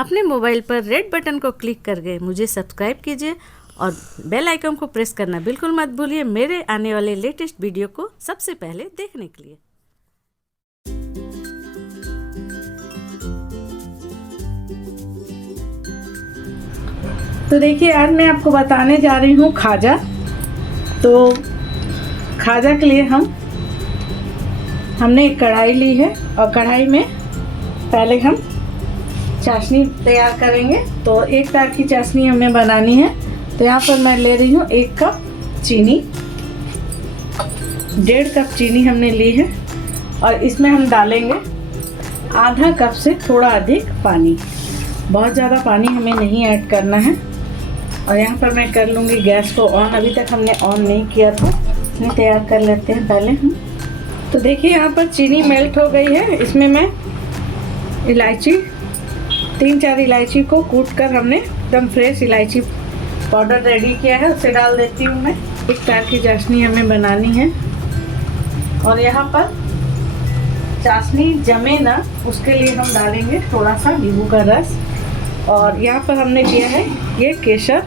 अपने मोबाइल पर red button को क्लिक करके मुझे सब्सक्राइब कीजिए और बेल आइकन को प्रेस करना बिल्कुल मत भूलिए मेरे आने वाले लेटेस्ट वीडियो को सबसे पहले देखने के लिए। तो देखिए, आज मैं आपको बताने जा रही हूँ खाजा। तो खाजा के लिए हमने एक कढ़ाई ली है और कढ़ाई में पहले हम चाशनी तैयार करेंगे। तो एक तार की चाशनी हमें बनानी है। तो यहाँ पर मैं ले रही हूँ 1 कप चीनी, 1.5 कप चीनी हमने ली है और इसमें हम डालेंगे आधा कप से थोड़ा अधिक पानी। बहुत ज़्यादा पानी हमें नहीं ऐड करना है। और यहाँ पर मैं कर लूँगी गैस को ऑन। अभी तक हमने ऑन नहीं किया था, इसमें तैयार कर लेते हैं पहले हम। तो देखिए, यहाँ पर चीनी मेल्ट हो गई है। इसमें मैं इलायची 3-4 इलायची को कूट कर हमने एकदम फ्रेश इलायची पाउडर रेडी किया है, उसे डाल देती हूँ मैं। 1 तार की चाशनी हमें बनानी है और यहाँ पर चाशनी जमे ना उसके लिए हम डालेंगे थोड़ा सा नींबू का रस। और यहाँ पर हमने लिया है ये केसर।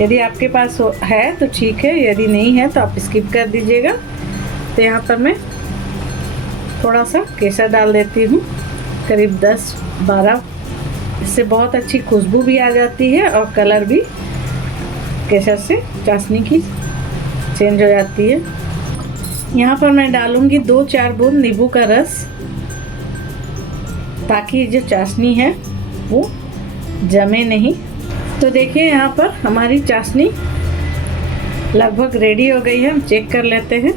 यदि आपके पास है तो ठीक है, यदि नहीं है तो आप स्किप कर दीजिएगा। तो यहाँ पर मैं थोड़ा सा केसर डाल देती हूँ, करीब 10-12। इससे बहुत अच्छी खुशबू भी आ जाती है और कलर भी केसर से चाशनी की चेंज हो जाती है। यहाँ पर मैं डालूँगी 2-4 बूंद नींबू का रस, ताकि जो चाशनी है वो जमे नहीं। तो देखिए, यहाँ पर हमारी चाशनी लगभग रेडी हो गई है। हम चेक कर लेते हैं।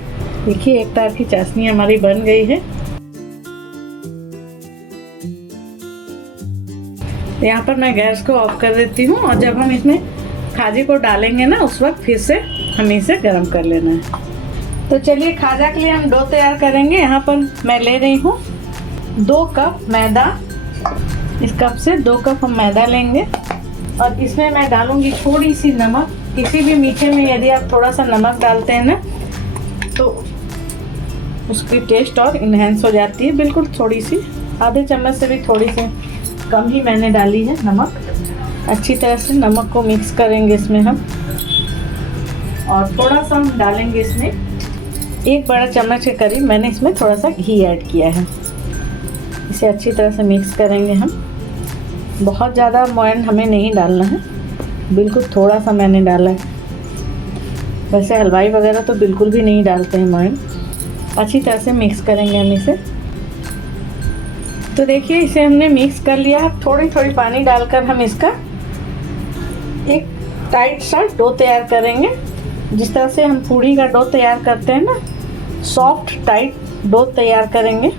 देखिए, 1 तार की चाशनी हमारी बन गई है। यहाँ पर मैं गैस को ऑफ कर देती हूँ और जब हम इसमें खाजे को डालेंगे ना, उस वक्त फिर से हमें इसे गर्म कर लेना है। तो चलिए, खाजा के लिए हम डो तैयार करेंगे। यहाँ पर मैं ले रही हूँ 2 कप मैदा। इस कप से 2 कप हम मैदा लेंगे और इसमें मैं डालूंगी थोड़ी सी नमक। किसी भी मीठे में यदि आप थोड़ा सा नमक डालते हैं ना, तो उसकी टेस्ट और इन्हेंस हो जाती है। बिल्कुल थोड़ी सी, आधे चम्मच से भी थोड़ी सी कम ही मैंने डाली है नमक। अच्छी तरह से नमक को मिक्स करेंगे इसमें हम। और थोड़ा सा हम डालेंगे इसमें 1 बड़ा चम्मच के करीब मैंने इसमें थोड़ा सा घी ऐड किया है। इसे अच्छी तरह से मिक्स करेंगे हम। बहुत ज़्यादा मोयन हमें नहीं डालना है, बिल्कुल थोड़ा सा मैंने डाला है। वैसे हलवाई वगैरह तो बिल्कुल भी नहीं डालते हैं मोयन। अच्छी तरह से मिक्स करेंगे हम इसे। तो देखिए, इसे हमने मिक्स कर लिया है। थोड़ी थोड़ी पानी डालकर हम इसका एक टाइट सा डो तैयार करेंगे। जिस तरह से हम पूड़ी का डो तैयार करते हैं ना, सॉफ्ट टाइट डो तैयार करेंगे।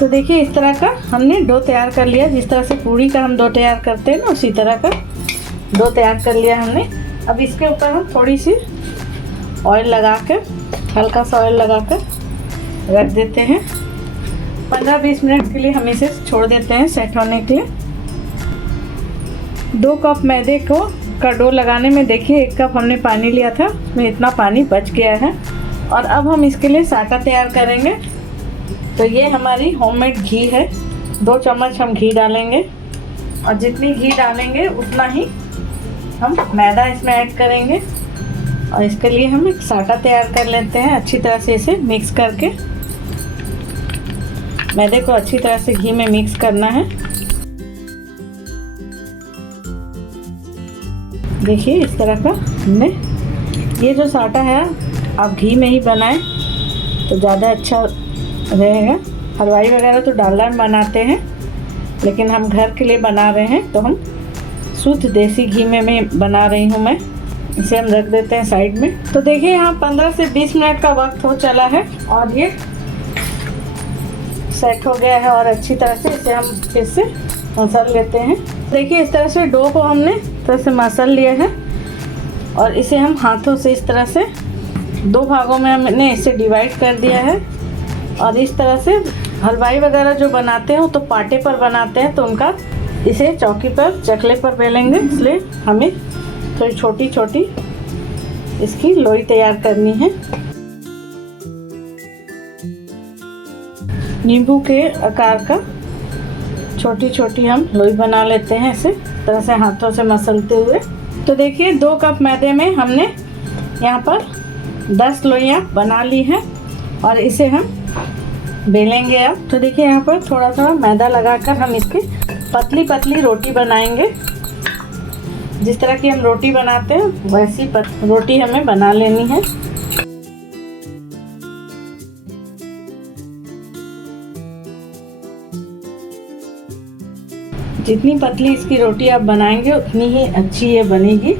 तो देखिए, इस तरह का हमने डो तैयार कर लिया। जिस तरह से पूड़ी का हम डो तैयार करते हैं ना, उसी तरह का डो तैयार कर लिया हमने। अब इसके ऊपर हम थोड़ी सी ऑयल लगा कर, हल्का सा ऑयल लगा कर रख देते हैं। 15-20 मिनट के लिए हम इसे छोड़ देते हैं सेट होने के लिए। 2 कप मैदे का डो लगाने में देखिए 1 कप हमने पानी लिया था, उसमें इतना पानी बच गया है। और अब हम इसके लिए साटा तैयार करेंगे। तो ये हमारी होममेड घी है। 2 चम्मच हम घी डालेंगे और जितनी घी डालेंगे उतना ही हम मैदा इसमें ऐड करेंगे। और इसके लिए हम एक साटा तैयार कर लेते हैं। अच्छी तरह से इसे मिक्स करके मैदे को अच्छी तरह से घी में मिक्स करना है। देखिए, इस तरह का हमने ये जो साटा है आप घी में ही बनाएं तो ज़्यादा अच्छा रहेगा। हलवाई वगैरह तो डालडा में बनाते हैं, लेकिन हम घर के लिए बना रहे हैं तो हम शुद्ध देसी घी में बना रही हूँ मैं। इसे हम रख देते हैं साइड में। तो देखिए, यहाँ 15 से 20 मिनट का वक्त हो चला है और ये सेट हो गया है। और अच्छी तरह से इसे हम फिर से मसल लेते हैं। देखिए, इस तरह से डो को हमने तरह से मसल लिया है और इसे हम हाथों से इस तरह से 2 भागों में हमने इसे डिवाइड कर दिया है। और इस तरह से हलवाई वगैरह जो बनाते हैं तो पाटे पर बनाते हैं, तो उनका इसे चौकी पर चकले पर बेलेंगे, इसलिए हमें थोड़ी छोटी छोटी इसकी लोई तैयार करनी है। नींबू के आकार का छोटी छोटी हम लोई बना लेते हैं, इसे तरह से हाथों से मसलते हुए। तो देखिए 2 कप मैदे में हमने यहाँ पर 10 लोइयाँ बना ली हैं और इसे हम बेलेंगे अब। तो देखिए यहाँ पर थोड़ा थोड़ा मैदा लगाकर हम इसकी पतली पतली रोटी बनाएंगे। जिस तरह की हम रोटी बनाते हैं वैसी रोटी हमें बना लेनी है। जितनी पतली इसकी रोटी आप बनाएंगे उतनी ही अच्छी ये बनेगी।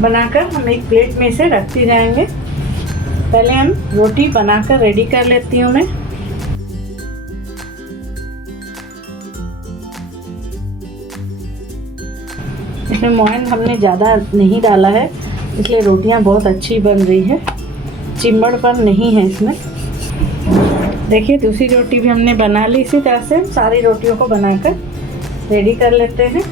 बनाकर हम एक प्लेट में इसे रखते जाएंगे। पहले हम रोटी बनाकर रेडी कर लेती हूँ मैं। इसमें मोयन हमने ज़्यादा नहीं डाला है, इसलिए रोटियाँ बहुत अच्छी बन रही है, चिम्बड़पन नहीं है इसमें। देखिए दूसरी रोटी भी हमने बना ली। इसी तरह से सारी रोटियों को बनाकर रेडी कर लेते हैं।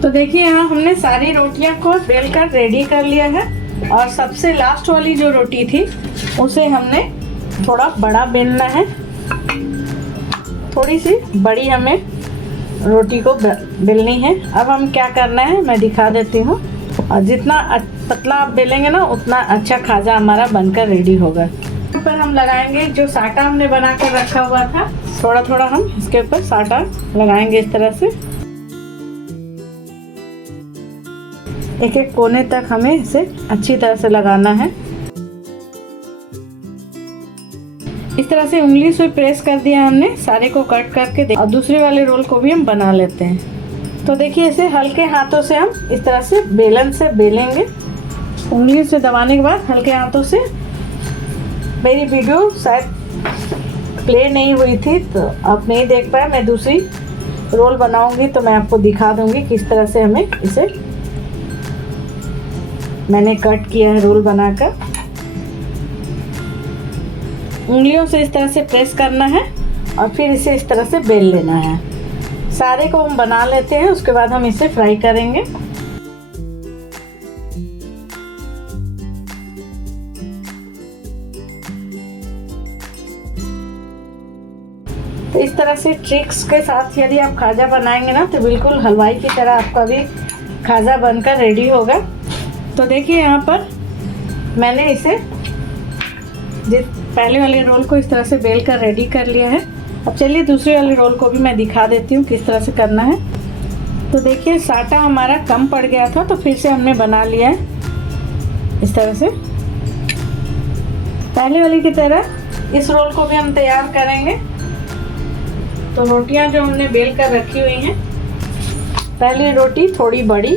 तो देखिए यहाँ हमने सारी रोटियां को बेलकर रेडी कर लिया है और सबसे लास्ट वाली जो रोटी थी उसे हमने थोड़ा बड़ा बेलना है। थोड़ी सी बड़ी हमें रोटी को बेलनी है। अब हम क्या करना है मैं दिखा देती हूँ। और जितना पतला आप बेलेंगे ना उतना अच्छा खाजा हमारा बनकर रेडी होगा। ऊपर हम लगाएंगे जो साटा हमने बनाकर रखा हुआ था, थोड़ा थोड़ा हम इसके ऊपर साटा लगाएंगे इस तरह से। एक एक कोने तक हमें इसे अच्छी तरह से लगाना है। इस तरह से उंगली से प्रेस कर दिया हमने सारे को कट करके। और दूसरे वाले रोल को भी हम बना लेते हैं। तो देखिए इसे हल्के हाथों से हम इस तरह से बेलन से बेलेंगे। उंगली से दबाने के बाद हल्के हाथों से। मेरी वीडियो शायद प्ले नहीं हुई थी तो आप नहीं देख पाए। मैं दूसरी रोल बनाऊंगी तो मैं आपको दिखा दूंगी किस तरह से हमें इसे मैंने कट किया है रोल बनाकर। उंगलियों से इस तरह से प्रेस करना है और फिर इसे इस तरह से बेल लेना है। सारे को हम बना लेते हैं, उसके बाद हम इसे फ्राई करेंगे। तो इस तरह से ट्रिक्स के साथ यदि आप खाजा बनाएंगे ना तो बिल्कुल हलवाई की तरह आपका भी खाजा बनकर रेडी होगा। तो देखिए यहाँ पर मैंने इसे पहले वाले रोल को इस तरह से बेल कर रेडी कर लिया है। अब चलिए दूसरे वाले रोल को भी मैं दिखा देती हूँ किस तरह से करना है। तो देखिए साटा हमारा कम पड़ गया था तो फिर से हमने बना लिया है इस तरह से। पहले वाली की तरह इस रोल को भी हम तैयार करेंगे। तो रोटियां जो हमने बेल कर रखी हुई हैं, पहली रोटी थोड़ी बड़ी,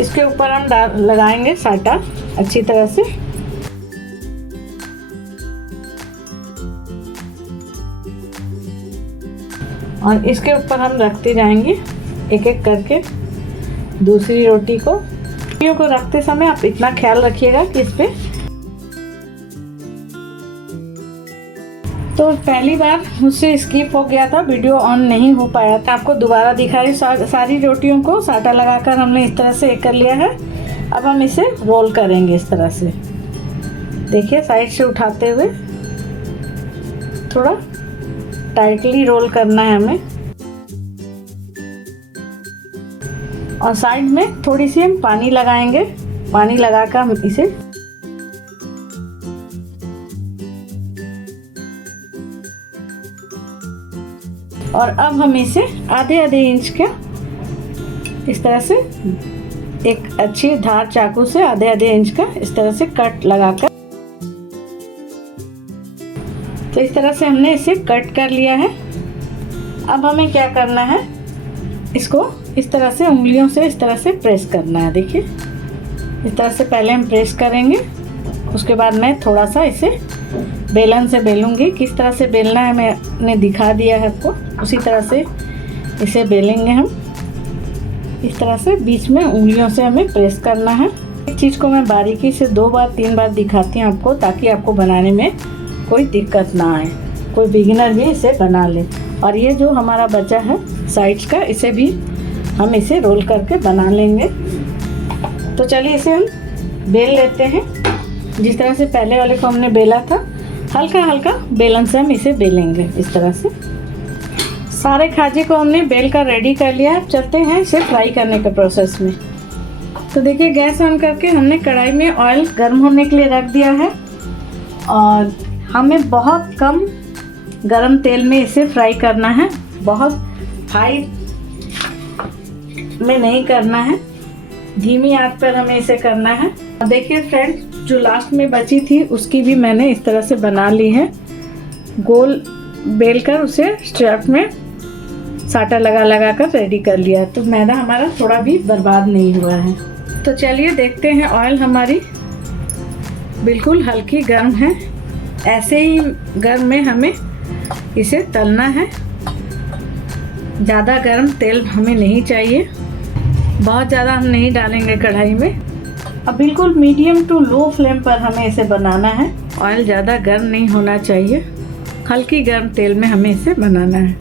इसके ऊपर हम लगाएंगे साटा अच्छी तरह से। और इसके ऊपर हम रखते जाएंगे एक एक करके दूसरी रोटी को। रोटियों को रखते समय आप इतना ख्याल रखिएगा कि इस पे तो पहली बार मुझसे स्किप हो गया था, वीडियो ऑन नहीं हो पाया था। आपको दोबारा दिखाई। सारी रोटियों को साटा लगाकर हमने इस तरह से एक कर लिया है। अब हम इसे रोल करेंगे इस तरह से। देखिए साइड से उठाते हुए थोड़ा टाइटली रोल करना है हमें। और साइड में थोड़ी सी हम पानी लगाएंगे। पानी लगाकर हम इसे और अब हम इसे आधे आधे इंच का इस तरह से एक अच्छी धार चाकू से आधे आधे इंच का इस तरह से कट लगाकर, तो इस तरह से हमने इसे कट कर लिया है। अब हमें क्या करना है, इसको इस तरह से उंगलियों से इस तरह से प्रेस करना है। देखिए इस तरह से पहले हम प्रेस करेंगे, उसके बाद मैं थोड़ा सा इसे बेलन से बेलूंगी। किस तरह से बेलना है मैंने दिखा दिया है आपको, उसी तरह से इसे बेलेंगे हम। इस तरह से बीच में उंगलियों से हमें प्रेस करना है। चीज़ को मैं बारीकी से 2 बार 3 बार दिखाती हूँ आपको, ताकि आपको बनाने में कोई दिक्कत ना आए, कोई बिगिनर भी इसे बना ले। और ये जो हमारा बचा है साइड्स का, इसे भी हम इसे रोल करके बना लेंगे। तो चलिए इसे हम बेल लेते हैं। जिस तरह से पहले वाले को हमने बेला था, हल्का हल्का बेलन से हम इसे बेलेंगे इस तरह से। सारे खाजे को हमने बेल कर रेडी कर लिया है। चलते हैं इसे फ्राई करने के प्रोसेस में। तो देखिए गैस ऑन करके हमने कढ़ाई में ऑयल गर्म होने के लिए रख दिया है, और हमें बहुत कम गरम तेल में इसे फ्राई करना है, बहुत हाई में नहीं करना है, धीमी आंच पर हमें इसे करना है। देखिए फ्रेंड्स, जो लास्ट में बची थी उसकी भी मैंने इस तरह से बना ली है, गोल बेल कर उसे स्ट्रैप में साटा लगा लगा कर रेडी कर लिया। तो मैदा हमारा थोड़ा भी बर्बाद नहीं हुआ है। तो चलिए देखते हैं, ऑयल हमारी बिल्कुल हल्की गर्म है। ऐसे ही गर्म में हमें इसे तलना है, ज़्यादा गर्म तेल हमें नहीं चाहिए, बहुत ज़्यादा हम नहीं डालेंगे कढ़ाई में। अब बिल्कुल मीडियम टू लो फ्लेम पर हमें इसे बनाना है। ऑयल ज़्यादा गर्म नहीं होना चाहिए, हल्की गर्म तेल में हमें इसे बनाना है।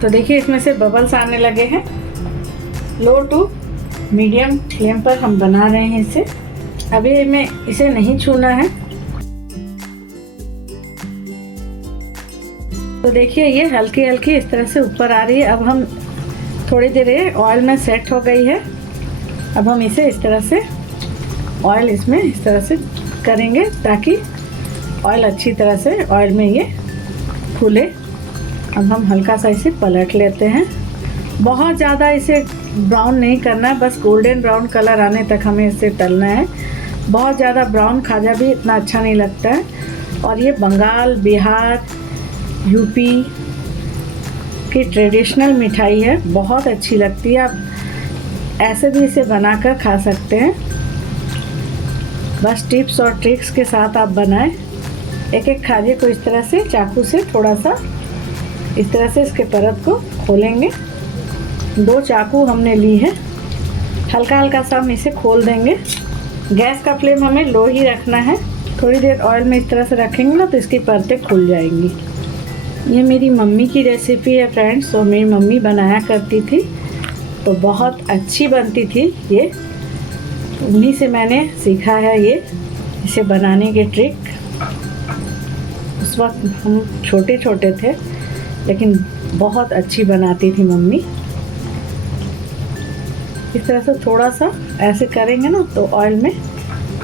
तो देखिए इसमें से बबल्स आने लगे हैं। लो टू मीडियम फ्लेम पर हम बना रहे हैं इसे। अभी हमें इसे नहीं छूना है। तो देखिए ये हल्की हल्की इस तरह से ऊपर आ रही है। अब हम थोड़ी देर ऑयल में सेट हो गई है। अब हम इसे इस तरह से ऑयल इसमें इस तरह से करेंगे, ताकि ऑयल अच्छी तरह से ऑयल में ये फूले। अब हम हल्का सा इसे पलट लेते हैं। बहुत ज़्यादा इसे ब्राउन नहीं करना है, बस गोल्डन ब्राउन कलर आने तक हमें इसे तलना है। बहुत ज़्यादा ब्राउन खाजा भी इतना अच्छा नहीं लगता है। और ये बंगाल, बिहार, यूपी की ट्रेडिशनल मिठाई है, बहुत अच्छी लगती है। आप ऐसे भी इसे बनाकर खा सकते हैं। बस टिप्स और ट्रिक्स के साथ आप बनाएं। एक एक खाजे को इस तरह से चाकू से थोड़ा सा इस तरह से इसके परत को खोलेंगे। 2 चाकू हमने ली है, हल्का हल्का सा हम इसे खोल देंगे। गैस का फ्लेम हमें लो ही रखना है। थोड़ी देर ऑयल में इस तरह से रखेंगे ना, तो इसकी परतें खुल जाएंगी। ये मेरी मम्मी की रेसिपी है फ्रेंड्स, और मेरी मम्मी बनाया करती थी, तो बहुत अच्छी बनती थी ये। उन्हीं से मैंने सीखा है ये इसे बनाने की ट्रिक। उस वक्त हम छोटे छोटे थे, लेकिन बहुत अच्छी बनाती थी मम्मी। इस तरह से थोड़ा सा ऐसे करेंगे ना, तो ऑयल में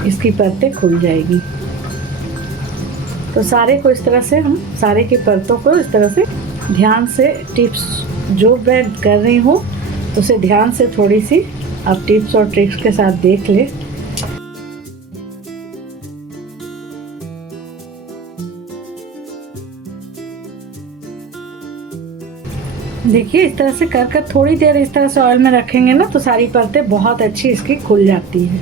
इसकी परतें खुल जाएगी। तो सारे को इस तरह से हम सारे की परतों को इस तरह से ध्यान से, टिप्स जो मैं कर रही हूँ उसे ध्यान से थोड़ी सी आप टिप्स और ट्रिक्स के साथ देख ले। देखिए इस तरह से कर कर थोड़ी देर इस तरह से ऑयल में रखेंगे ना, तो सारी परतें बहुत अच्छी इसकी खुल जाती है।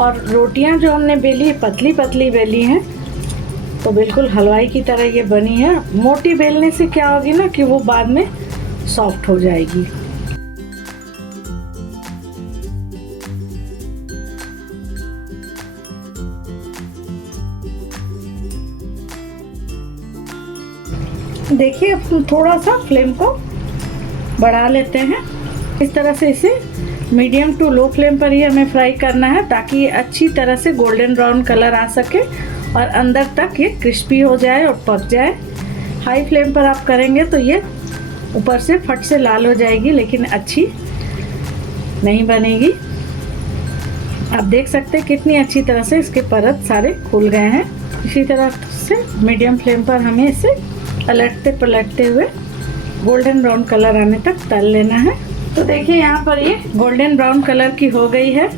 और रोटियां जो हमने बेली पतली पतली बेली हैं, तो बिल्कुल हलवाई की तरह ये बनी है। मोटी बेलने से क्या होगी ना, कि वो बाद में सॉफ्ट हो जाएगी। देखिए अब थोड़ा सा फ्लेम को बढ़ा लेते हैं। इस तरह से इसे मीडियम टू लो फ्लेम पर ही हमें फ्राई करना है, ताकि ये अच्छी तरह से गोल्डन ब्राउन कलर आ सके और अंदर तक ये क्रिस्पी हो जाए और पक जाए। हाई फ्लेम पर आप करेंगे तो ये ऊपर से फट से लाल हो जाएगी, लेकिन अच्छी नहीं बनेगी। आप देख सकते हैं कितनी अच्छी तरह से इसके परत सारे खुल गए हैं। इसी तरह से मीडियम फ्लेम पर हमें इसे पलटते पलटते हुए गोल्डन ब्राउन कलर आने तक तल लेना है। तो देखिए यहाँ पर ये गोल्डन ब्राउन कलर की हो गई है।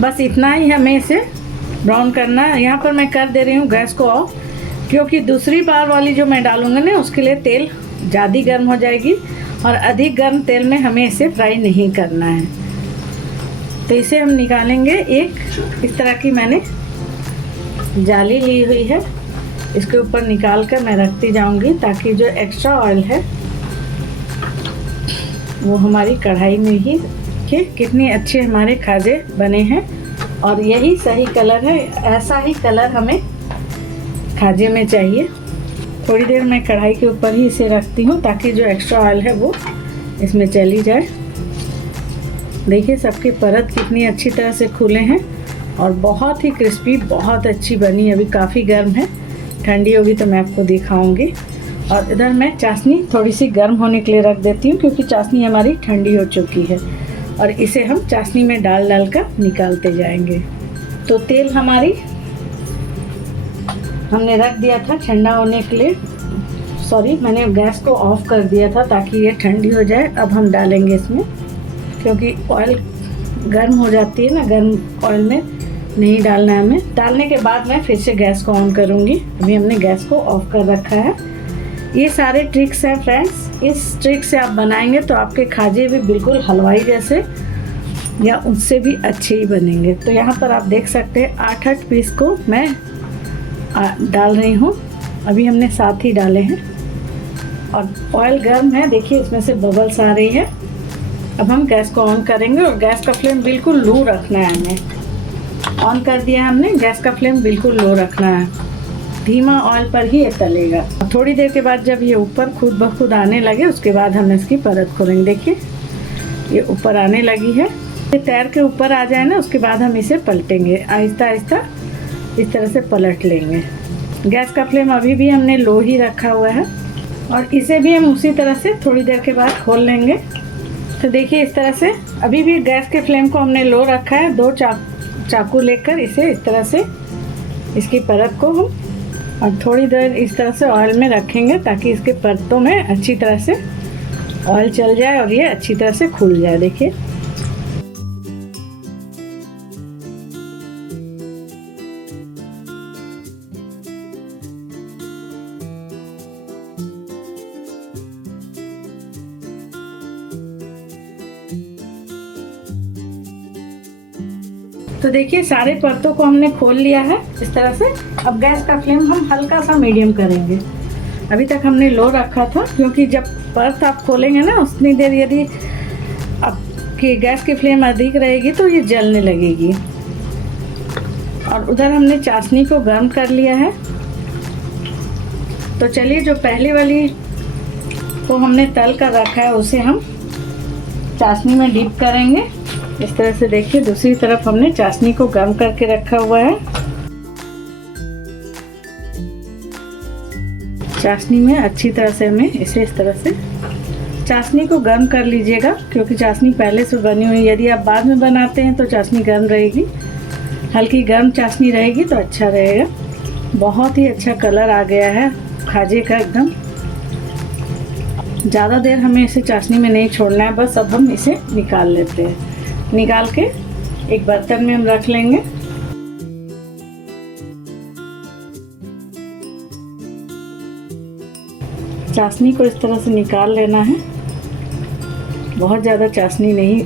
बस इतना ही हमें इसे ब्राउन करना है। यहाँ पर मैं कर दे रही हूँ गैस को ऑफ, क्योंकि दूसरी बार वाली जो मैं डालूँगी ना, उसके लिए तेल ज़्यादा गर्म हो जाएगी, और अधिक गर्म तेल में हमें इसे फ्राई नहीं करना है। तो इसे हम निकालेंगे। एक इस तरह की मैंने जाली ली हुई है, इसके ऊपर निकाल कर मैं रखती जाऊंगी, ताकि जो एक्स्ट्रा ऑयल है वो हमारी कढ़ाई में ही देखिए कितने अच्छे हमारे खाजे बने हैं और यही सही कलर है। ऐसा ही कलर हमें खाजे में चाहिए। थोड़ी देर मैं कढ़ाई के ऊपर ही इसे रखती हूँ ताकि जो एक्स्ट्रा ऑयल है वो इसमें चली जाए। देखिए सबकी परत कितनी अच्छी तरह से खुले हैं और बहुत ही क्रिस्पी, बहुत अच्छी बनी। अभी काफ़ी गर्म है, ठंडी होगी तो मैं आपको दिखाऊंगी। और इधर मैं चाशनी थोड़ी सी गर्म होने के लिए रख देती हूँ क्योंकि चाशनी हमारी ठंडी हो चुकी है और इसे हम चाशनी में डाल डाल कर निकालते जाएंगे। तो तेल हमारी हमने रख दिया था ठंडा होने के लिए। सॉरी, मैंने गैस को ऑफ कर दिया था ताकि ये ठंडी हो जाए। अब हम डालेंगे इसमें, क्योंकि ऑयल गर्म हो जाती है ना, गर्म ऑयल में नहीं डालना है हमें। डालने के बाद मैं फिर से गैस को ऑन करूँगी। अभी हमने गैस को ऑफ कर रखा है। ये सारे ट्रिक्स हैं फ्रेंड्स, इस ट्रिक से आप बनाएंगे तो आपके खाजे भी बिल्कुल हलवाई जैसे या उससे भी अच्छे ही बनेंगे। तो यहाँ पर आप देख सकते हैं 8-8 पीस को मैं डाल रही हूँ। अभी हमने 7 ही डाले हैं और ऑयल गर्म है, देखिए इसमें से बबल्स आ रही है। अब हम गैस को ऑन करेंगे और गैस का फ्लेम बिल्कुल लो रखना है। हमें ऑन कर दिया हमने, गैस का फ्लेम बिल्कुल लो रखना है, धीमा ऑयल पर ही ये तलेगा। थोड़ी देर के बाद जब ये ऊपर खुद ब खुद आने लगे उसके बाद हम इसकी परत खोलेंगे। देखिए ये ऊपर आने लगी है, ये तैर के ऊपर आ जाए ना उसके बाद हम इसे पलटेंगे। आहिस्ता आहिस्ता इस तरह से पलट लेंगे। गैस का फ्लेम अभी भी हमने लो ही रखा हुआ है और इसे भी हम उसी तरह से थोड़ी देर के बाद खोल लेंगे। तो देखिए इस तरह से अभी भी गैस के फ्लेम को हमने लो रखा है। 2 चाकू लेकर इसे इस तरह से इसकी परत को हम और थोड़ी देर इस तरह से ऑयल में रखेंगे ताकि इसके परतों में अच्छी तरह से ऑयल चल जाए और ये अच्छी तरह से खुल जाए। देखिए तो देखिए सारे परतों को हमने खोल लिया है इस तरह से। अब गैस का फ्लेम हम हल्का सा मीडियम करेंगे। अभी तक हमने लो रखा था क्योंकि जब परत आप खोलेंगे ना उतनी देर यदि आपकी गैस की फ्लेम अधिक रहेगी तो ये जलने लगेगी। और उधर हमने चाशनी को गर्म कर लिया है। तो चलिए जो पहले वाली को हमने तल कर रखा है उसे हम चाशनी में डिप करेंगे इस तरह से। देखिए दूसरी तरफ हमने चाशनी को गर्म करके रखा हुआ है। चाशनी में अच्छी तरह से हमें इसे इस तरह से चाशनी को गर्म कर लीजिएगा क्योंकि चाशनी पहले से बनी हुई। यदि आप बाद में बनाते हैं तो चाशनी गर्म रहेगी, हल्की गर्म चाशनी रहेगी तो अच्छा रहेगा। बहुत ही अच्छा कलर आ गया है खाजे का एकदम। ज़्यादा देर हमें इसे चाशनी में नहीं छोड़ना है, बस अब हम इसे निकाल लेते हैं। निकाल के एक बर्तन में हम रख लेंगे। चाशनी को इस तरह से निकाल लेना है, बहुत ज़्यादा चाशनी नहीं।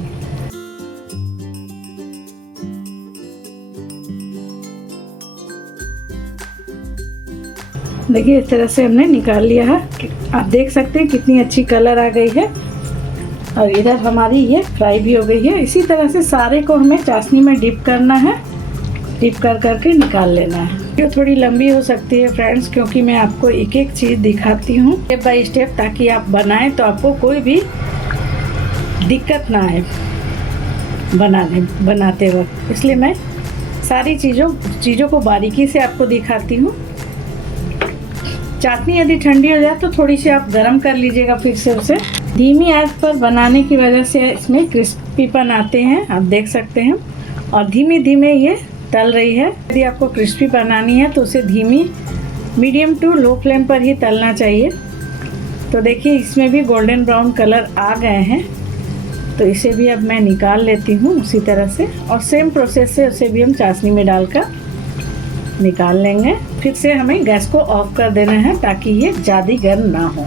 देखिए इस तरह से हमने निकाल लिया है। आप देख सकते हैं कितनी अच्छी कलर आ गई है और इधर हमारी ये फ्राई भी हो गई है। इसी तरह से सारे को हमें चाशनी में डिप करना है, डिप कर करके निकाल लेना है। ये थोड़ी लंबी हो सकती है फ्रेंड्स क्योंकि मैं आपको एक एक चीज़ दिखाती हूँ स्टेप बाय स्टेप ताकि आप बनाएं तो आपको कोई भी दिक्कत ना आए बनाते वक्त। इसलिए मैं सारी चीज़ों को बारीकी से आपको दिखाती हूँ। चाशनी यदि ठंडी हो जाए तो थोड़ी सी आप गर्म कर लीजिएगा फिर से उसे। धीमी आंच पर बनाने की वजह से इसमें क्रिस्पीपन आते हैं, आप देख सकते हैं। और धीमे धीमे ये तल रही है। यदि आपको क्रिस्पी बनानी है तो उसे धीमी मीडियम टू लो फ्लेम पर ही तलना चाहिए। तो देखिए इसमें भी गोल्डन ब्राउन कलर आ गए हैं तो इसे भी अब मैं निकाल लेती हूँ उसी तरह से। और सेम प्रोसेस से उसे भी हम चाशनी में डालकर निकाल लेंगे। फिर से हमें गैस को ऑफ कर देना है ताकि ये ज़्यादा गर्म ना हो।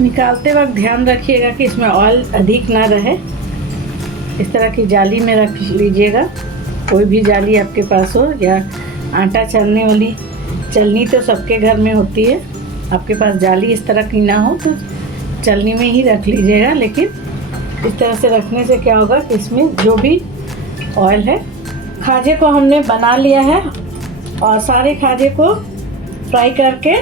निकालते वक्त ध्यान रखिएगा कि इसमें ऑयल अधिक ना रहे। इस तरह की जाली में रख लीजिएगा, कोई भी जाली आपके पास हो, या आटा छानने वाली चलनी तो सबके घर में होती है। आपके पास जाली इस तरह की ना हो तो चलनी में ही रख लीजिएगा, लेकिन इस तरह से रखने से क्या होगा कि इसमें जो भी ऑयल है, खाजे को हमने बना लिया है और सारे खाजे को फ्राई करके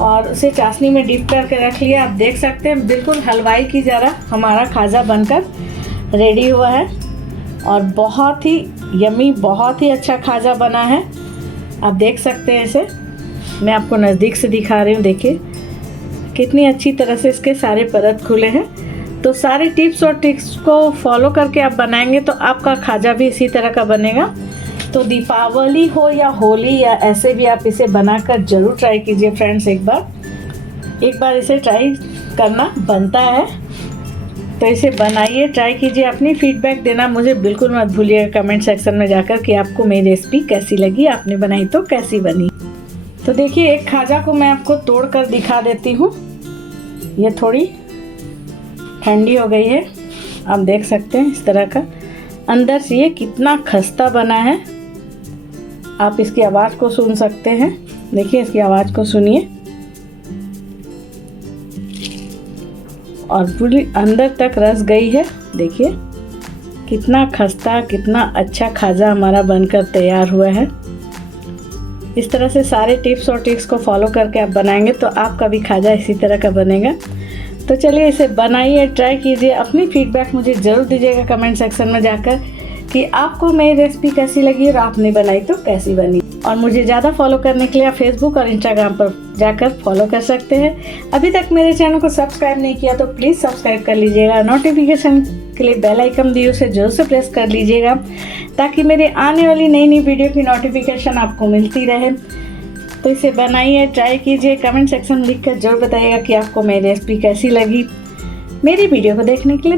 और उसे चाशनी में डीप करके रख लिया। आप देख सकते हैं बिल्कुल हलवाई की तरह हमारा खाजा बनकर रेडी हुआ है और बहुत ही यमी, बहुत ही अच्छा खाजा बना है। आप देख सकते हैं इसे, मैं आपको नज़दीक से दिखा रही हूँ। देखिए कितनी अच्छी तरह से इसके सारे परत खुले हैं। तो सारे टिप्स और ट्रिक्स को फॉलो करके आप बनाएंगे तो आपका खाजा भी इसी तरह का बनेगा। तो दीपावली हो या होली या ऐसे भी आप इसे बनाकर ज़रूर ट्राई कीजिए फ्रेंड्स। एक बार इसे ट्राई करना बनता है, तो इसे बनाइए, ट्राई कीजिए। अपनी फीडबैक देना मुझे बिल्कुल मत भूलिएगा कमेंट सेक्शन में जाकर कि आपको मेरी रेसिपी कैसी लगी, आपने बनाई तो कैसी बनी। तो देखिए एक खाजा को मैं आपको तोड़ कर दिखा देती हूँ। ये थोड़ी ठंडी हो गई है, आप देख सकते हैं इस तरह का अंदर से ये कितना खस्ता बना है। आप इसकी आवाज़ को सुन सकते हैं, देखिए इसकी आवाज़ को सुनिए और पूरी अंदर तक रस गई है। देखिए कितना खस्ता, कितना अच्छा खाजा हमारा बनकर तैयार हुआ है। इस तरह से सारे टिप्स और ट्रिक्स को फॉलो करके आप बनाएंगे तो आपका भी खाजा इसी तरह का बनेगा। तो चलिए इसे बनाइए, ट्राई कीजिए। अपनी फीडबैक मुझे ज़रूर दीजिएगा कमेंट सेक्शन में जाकर कि आपको मेरी रेसिपी कैसी लगी और आपने बनाई तो कैसी बनी। और मुझे ज़्यादा फॉलो करने के लिए आप फेसबुक और इंस्टाग्राम पर जाकर फॉलो कर सकते हैं। अभी तक मेरे चैनल को सब्सक्राइब नहीं किया तो प्लीज़ सब्सक्राइब कर लीजिएगा। नोटिफिकेशन के लिए बेल आइकन दी उसे जरूर से प्रेस कर लीजिएगा ताकि मेरे आने वाली नई नई वीडियो की नोटिफिकेशन आपको मिलती रहे। तो इसे बनाइए, ट्राई कीजिए, कमेंट सेक्शन में लिख कर जरूर बताइएगा कि आपको मेरी रेसिपी कैसी लगी। मेरी वीडियो को देखने के लिए